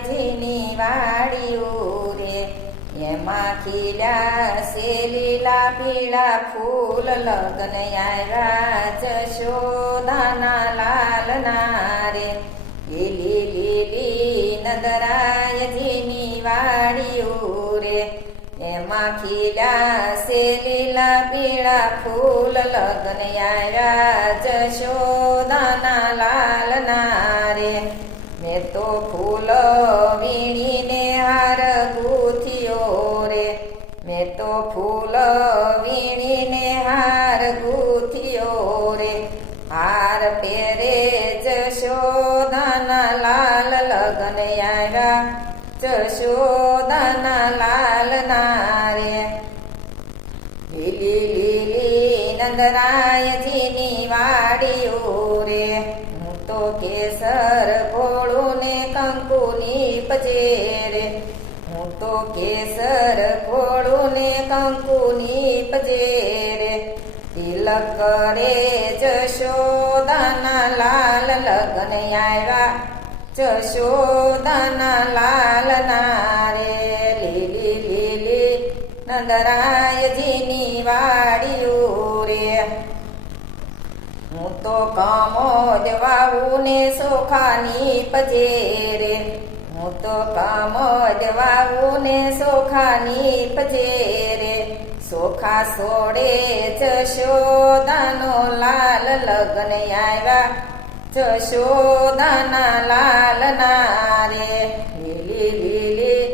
નંદરાયજીની વાડીયું રે એમાં ખીલ્યા છે લીલા પીળા ફૂલ લગન આવ્યા જશોદાના લાલના રે લીલી લીલી નંદરાયજીની વાડીયું રે એમાં ખીલ્યા છે લીલા પીળા ફૂલ લગન આવ્યા જશોદાના લાલના રે મેં તો ફૂલ વીણીને હાર ગૂંથ્યો રે મેં તો ફૂલ વીણીને હાર ગૂંથ્યો રે હાર પહેરે જશોદાના લાલ લગન આવ્યા જશોદાના લાલના રે લીલી લીલી નંદરાયજીની વાડીયું રે હું તો કેસર ઘોડું ને કંકુની પજે રે હું તો કેસર ઘોડું ને કંકુની પજે રે તિલક કરે જશોદાના લાલ લગન આવ્યા જશોદાના લાલના રે લીલી લીલી નંદરાયજીની વાડીયું રે હું તો કામોદ વાવું ને સોખાની પજે રે હું તો કામોદ વાવું ને સોખાની પજે રે સોખા સોડે જશોદાનો લાલ લગન આવ્યા જશોદાના લાલના રે લીલી લીલી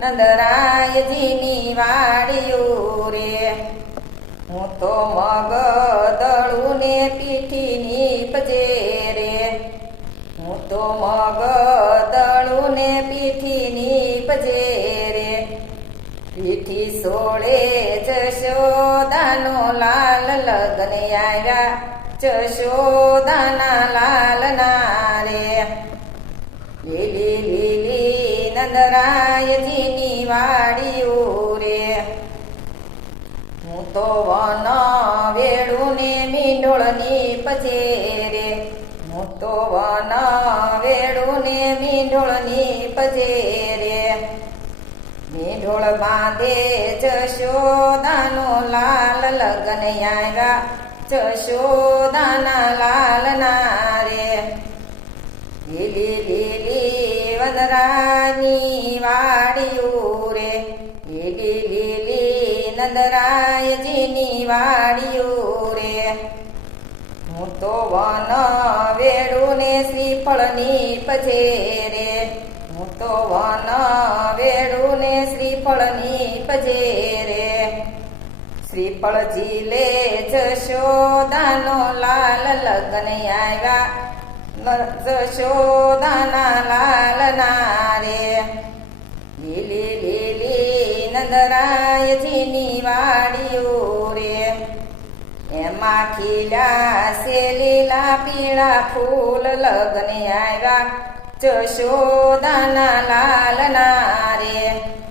નંદરાયજીની વાડીયું રે હું તો મગ દળું ને પીઠીની પજે રે હું તો મગ દળું ને પીઠીની પજે રે પીઠી સોળે જશોદાનો લાલ લગન આવ્યા જશોદાના લાલના રે લીલી લીલી નંદરાયજીની વાડીયું રે હું તો વન વેડું ને મીંઢોળની પજે રે હું તો વન વેડું ને મીંઢોળની પજે રે મીંઢોળ બાંધે જશોદાનો લાલ લગન આવ્યા જશોદાના લાલના રે લીલી લીલી વનરાયની વાડીયું રે લીલી લીલી નંદરાયજીની વાડીયું રે હું તો વન વેડું ને શ્રીફળની પજે રે હું તો વન વેડું ને શ્રીફળની પજે રે શ્રીફળ ઝીલે જશોદાનો લાલ લગન આવ્યા જશોદાના લાલના રે લીલી લીલી નંદરાયજીની વાડીયું રે એમાં ખીલ્યા છે લીલા પીળા ફૂલ લગન આવ્યા જશોદાના લાલના રે